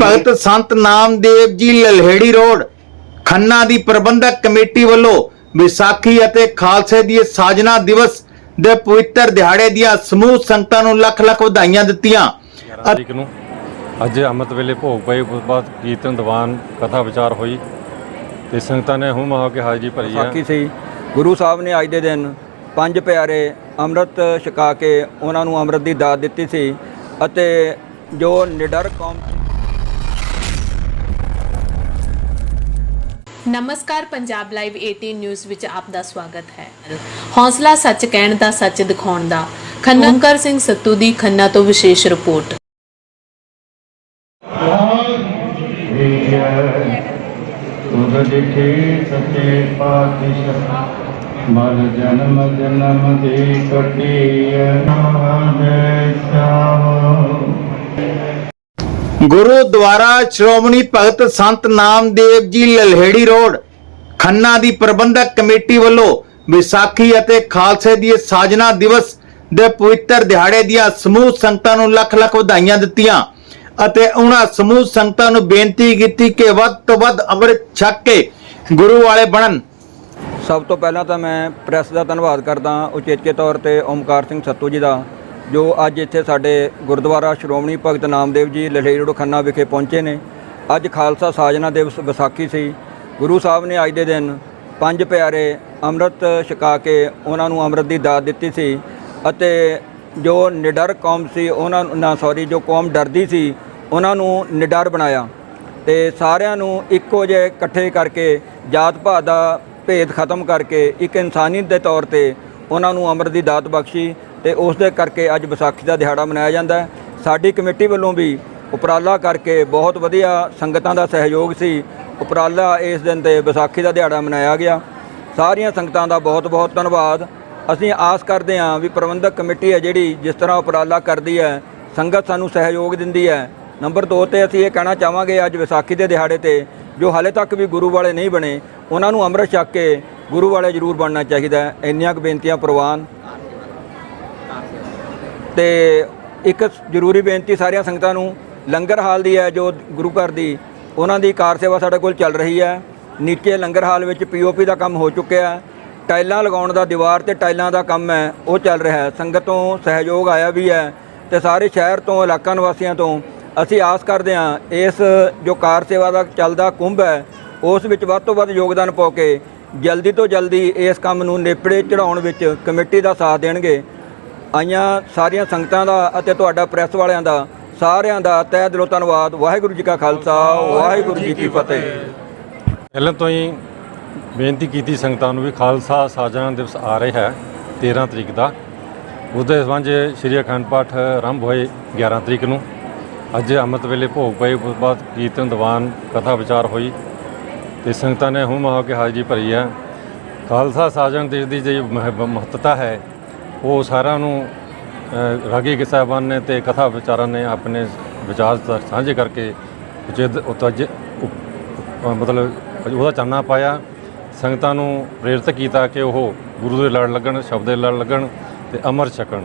ਭਗਤ Sant Namdev ji Lalheri road Khanna ਦੀ ਪ੍ਰਬੰਧਕ committee ਵੱਲੋਂ ਵਿਸਾਖੀ ਅਤੇ ਖਾਲਸੇ ਦੀ ਸਾਜਨਾ ਦਿਵਸ ਦੇ ਪਵਿੱਤਰ ਦਿਹਾੜੇ ਦੀਆਂ ਸਮੂਹ ਸੰਗਤਾਂ ਨੂੰ ਲੱਖ ਲੱਖ ਵਧਾਈਆਂ ਦਿੱਤੀਆਂ। 11 ਤਰੀਕ ਨੂੰ ਅੱਜ ਅੰਮ੍ਰਿਤ ਵੇਲੇ ਭੋਗ ਪਏ ਉਸ ਬਾਅਦ ਕੀਰਤਨ ਦੀਵਾਨ ਕਥਾ ਵਿਚਾਰ ਹੋਈ ਤੇ ਸੰਗਤਾਂ ਨੇ ਹੁਮ ਹੋ ਕੇ ਹਾਜ਼ਰੀ ਭਰੀ ਹੈ ਸਾਖੀ ਸੀ। ਗੁਰੂ ਸਾਹਿਬ ਨੇ ਅੱਜ ਦੇ ਦਿਨ ਪੰਜ ਪਿਆਰੇ ਅੰਮ੍ਰਿਤ ਛਕਾ ਕੇ ਉਹਨਾਂ ਨੂੰ ਅੰਮ੍ਰਿਤ ਦੀ ਦਾਤ ਦਿੱਤੀ ਸੀ ਅਤੇ ਜੋ ਨਿਡਰ ਕੌਮ ਨਮਸਕਾਰ ਪੰਜਾਬ ਲਾਈਵ 18 ਨਿਊਜ਼ ਵਿੱਚ ਆਪ ਦਾ ਸਵਾਗਤ ਹੈ। ਹੌਸਲਾ ਸੱਚ ਕਹਿਣ ਦਾ ਸੱਚ ਦਿਖਾਉਣ ਦਾ। ਖੰਨਾ ਓਮਕਾਰ ਸਿੰਘ ਸੱਤੂ ਦੀ ਖੰਨਾ ਤੋਂ ਵਿਸ਼ੇਸ਼ ਰਿਪੋਰਟ। ਤੁਧ ਦਿਖੇ ਸਚੇ ਪਾਤਸ਼ਾਹ। ਮਲ ਜਨਮ ਜਨਮ ਦੇ ਕਟਿਐ। ਗੁਰੂਦੁਆਰਾ ਸ਼੍ਰੋਮਣੀ ਭਗਤ ਸੰਤ ਨਾਮਦੇਵ ਜੀ ਲਲਹੇੜੀ ਰੋਡ, ਖੰਨਾ ਦੀ ਪ੍ਰਬੰਧਕ ਕਮੇਟੀ ਵੱਲੋਂ ਵਿਸਾਖੀ ਅਤੇ ਖਾਲਸੇ ਦੀ ਸਾਜਨਾ ਦਿਵਸ ਦੇ ਪਵਿੱਤਰ ਦਿਹਾੜੇ ਦੀਆਂ ਸਮੂਹ ਸੰਗਤਾਂ ਨੂੰ ਲੱਖ ਲੱਖ ਵਧਾਈਆਂ ਦਿੱਤੀਆਂ ਅਤੇ ਉਹਨਾਂ ਸਮੂਹ ਸੰਗਤਾਂ ਨੂੰ ਬੇਨਤੀ ਕੀਤੀ ਕਿ ਵੱਧ ਤੋਂ ਵੱਧ ਅੰਮ੍ਰਿਤ ਛਕ ਕੇ ਗੁਰੂ ਵਾਲੇ ਬਣਨ। ਸਭ ਤੋਂ ਪਹਿਲਾਂ ਤਾਂ ਮੈਂ ਪ੍ਰੈਸ ਦਾ ਧੰਨਵਾਦ ਕਰਦਾ ਉਚੇਚੇ ਤੌਰ ਤੇ ਓਮਕਾਰ ਸਿੰਘ ਸੱਤੂ ਜੀ ਦਾ। ਜੋ ਅੱਜ ਇੱਥੇ ਸਾਡੇ ਗੁਰਦੁਆਰਾ ਸ਼੍ਰੋਮਣੀ ਭਗਤ ਨਾਮਦੇਵ ਜੀ ਲਲੇੜੀ ਰੋਡ ਖੰਨਾ ਵਿਖੇ ਪਹੁੰਚੇ ਨੇ। ਅੱਜ ਖਾਲਸਾ ਸਾਜਨਾ ਦਿਵਸ ਵਿਸਾਖੀ ਸੀ। ਗੁਰੂ ਸਾਹਿਬ ਨੇ ਅੱਜ ਦੇ ਦਿਨ ਪੰਜ ਪਿਆਰੇ ਅੰਮ੍ਰਿਤ ਛਕਾ ਕੇ ਉਹਨਾਂ ਨੂੰ ਅੰਮ੍ਰਿਤ ਦੀ ਦਾਤ ਦਿੱਤੀ ਸੀ ਅਤੇ ਜੋ ਨਿਡਰ ਕੌਮ ਸੀ, ਉਹਨਾਂ ਨੂੰ ਨਾ ਸੌਰੀ ਜੋ ਕੌਮ ਡਰਦੀ ਸੀ, ਉਹਨਾਂ ਨੂੰ ਨਿਡਰ ਬਣਾਇਆ। ਤੇ ਸਾਰਿਆਂ ਨੂੰ ਇੱਕੋ ਜਿਹੇ ਇਕੱਠੇ ਕਰਕੇ ਜਾਤ ਪਾਤ ਦਾ ਭੇਦ ਖਤਮ ਕਰਕੇ ਇੱਕ ਇਨਸਾਨੀਅਤ ਦੇ ਤੌਰ ਤੇ ਉਹਨਾਂ ਨੂੰ ਅੰਮ੍ਰਿਤ ਦੀ ਦਾਤ ਬਖਸ਼ੀ ਤੇ ਉਸ ਦੇ ਕਰਕੇ ਅੱਜ ਵਿਸਾਖੀ ਦਾ ਦਿਹਾੜਾ ਮਨਾਇਆ ਜਾਂਦਾ ਹੈ। ਸਾਡੀ ਕਮੇਟੀ ਵੱਲੋਂ ਵੀ ਉਪਰਾਲਾ ਕਰਕੇ ਬਹੁਤ ਵਧੀਆ ਸੰਗਤਾਂ ਦਾ ਸਹਿਯੋਗ ਸੀ। ਉਪਰਾਲਾ ਇਸ ਦਿਨ ਤੇ ਵਿਸਾਖੀ ਦਾ ਦਿਹਾੜਾ ਮਨਾਇਆ ਗਿਆ। ਸਾਰੀਆਂ ਸੰਗਤਾਂ ਦਾ ਬਹੁਤ ਬਹੁਤ ਧੰਨਵਾਦ। ਅਸੀਂ ਆਸ ਕਰਦੇ ਹਾਂ ਵੀ ਪ੍ਰਬੰਧਕ ਕਮੇਟੀ ਹੈ ਜਿਹੜੀ ਜਿਸ ਤਰ੍ਹਾਂ ਉਪਰਾਲਾ ਕਰਦੀ ਹੈ, ਸੰਗਤ ਸਾਨੂੰ ਸਹਿਯੋਗ ਦਿੰਦੀ ਹੈ। ਨੰਬਰ 2 ਤੇ ਅਸੀਂ ਇਹ ਕਹਿਣਾ ਚਾਹਾਂਗੇ ਅੱਜ ਵਿਸਾਖੀ ਦੇ ਦਿਹਾੜੇ ਤੇ ਜੋ ਹਾਲੇ ਤੱਕ ਵੀ ਗੁਰੂ ਵਾਲੇ ਨਹੀਂ ਬਣੇ, ਉਹਨਾਂ ਨੂੰ ਅੰਮ੍ਰਿਤ ਛਕ ਕੇ ਗੁਰੂ ਵਾਲੇ ਜ਼ਰੂਰ ਬਣਨਾ ਚਾਹੀਦਾ ਹੈ। ਇੰਨੀਆਂ ਕੁ ਬੇਨਤੀਆਂ ਪ੍ਰਵਾਨ। ਤੇ ਇੱਕ ਜ਼ਰੂਰੀ ਬੇਨਤੀ ਸਾਰੀਆਂ ਸੰਗਤਾਂ ਨੂੰ, ਲੰਗਰ ਹਾਲ ਦੀ ਹੈ ਜੋ ਗੁਰੂ ਘਰ ਦੀ, ਉਹਨਾਂ ਦੀ ਕਾਰ ਸੇਵਾ ਸਾਡੇ ਕੋਲ ਚੱਲ ਰਹੀ ਹੈ। ਨੀਚੇ ਲੰਗਰ ਹਾਲ ਵਿੱਚ ਪੀਓਪੀ ਦਾ ਕੰਮ ਹੋ ਚੁੱਕਿਆ ਹੈ। ਟਾਈਲਾਂ ਲਗਾਉਣ ਦਾ ਦੀਵਾਰ ਤੇ ਟਾਈਲਾਂ ਦਾ ਕੰਮ ਹੈ, ਉਹ ਚੱਲ ਰਿਹਾ ਹੈ। ਸੰਗਤੋਂ ਸਹਿਯੋਗ ਆਇਆ ਵੀ ਹੈ ਤੇ ਸਾਰੇ ਸ਼ਹਿਰ ਤੋਂ, ਇਲਾਕਾ ਨਿਵਾਸੀਆਂ ਤੋਂ ਅਸੀਂ ਆਸ ਕਰਦੇ ਹਾਂ, ਇਸ ਜੋ ਕਾਰ ਸੇਵਾ ਦਾ ਚੱਲਦਾ ਕੁੰਭ ਹੈ, ਉਸ ਵਿੱਚ ਵੱਧ ਤੋਂ ਵੱਧ ਯੋਗਦਾਨ ਪਾਓ ਕੇ ਜਲਦੀ ਤੋਂ ਜਲਦੀ ਇਸ ਕੰਮ ਨੂੰ ਨੇਪੜੇ ਚੜਾਉਣ ਵਿੱਚ ਕਮੇਟੀ ਦਾ ਸਾਥ ਦੇਣਗੇ। ਆਈਆਂ ਸਾਰੀਆਂ ਸੰਗਤਾਂ ਦਾ ਅਤੇ ਤੁਹਾਡਾ ਪ੍ਰੈਸ ਵਾਲਿਆਂ ਦਾ ਸਾਰਿਆਂ ਦਾ ਤਹਿ ਦਿਲੋਂ ਧੰਨਵਾਦ। ਵਾਹਿਗੁਰੂ ਜੀ ਕਾ ਖਾਲਸਾ, ਵਾਹਿਗੁਰੂ ਜੀ ਕੀ ਫਤਿਹ। ਪਹਿਲਾਂ ਤੋਂ ਹੀ ਬੇਨਤੀ ਕੀਤੀ ਸੰਗਤਾਂ ਨੂੰ ਵੀ ਖਾਲਸਾ ਸਾਜਨਾ ਦਿਵਸ ਆ ਰਿਹਾ ਹੈ 13 ਤਰੀਕ ਦਾ। ਉਸ ਦੇ ਸੰਬੰਧ ਸ੍ਰੀ ਅਖੰਡ ਪਾਠ ਆਰੰਭ ਹੋਏ 11 ਤਰੀਕ ਨੂੰ। ਅੱਜ ਅੰਮ੍ਰਿਤ ਵੇਲੇ ਭੋਗ ਪਏ, ਉਸ ਤੋਂ ਬਾਅਦ ਕੀਰਤਨ ਦੀਵਾਨ, ਕਥਾ ਵਿਚਾਰ ਹੋਈ। ਤੇ ਸੰਗਤਾਂ ਨੇ ਹੁਮ ਹੋ ਕੇ ਹਾਜ਼ਰੀ ਭਰੀ ਹੈ ਖਾਲਸਾ ਸਾਜਨ ਦੇਸ਼ ਦੀ ਜਿਹੜੀ ਮਹ- ਮਹੱਤਤਾ ਹੈ, ਉਹ ਸਾਰਿਆਂ ਨੂੰ ਰਾਗੀ ਕੇ ਸਾਹਿਬਾਨ ਨੇ ਤੇ ਕਥਾ ਵਿਚਾਰਾਂ ਨੇ ਆਪਣੇ ਵਿਚਾਰ ਸਾਂਝੇ ਕਰਕੇ ਉਚਿਤ ਉਤਜ ਮਤਲਬ ਉਹਦਾ ਚਾਨਣਾ ਪਾਇਆ। ਸੰਗਤਾਂ ਨੂੰ ਪ੍ਰੇਰਿਤ ਕੀਤਾ ਕਿ ਉਹ ਗੁਰੂ ਦੇ ਲੜ ਲੱਗਣ, ਸ਼ਬਦ ਦੇ ਲੜ ਲੱਗਣ ਤੇ ਅਮਰ ਛਕਣ।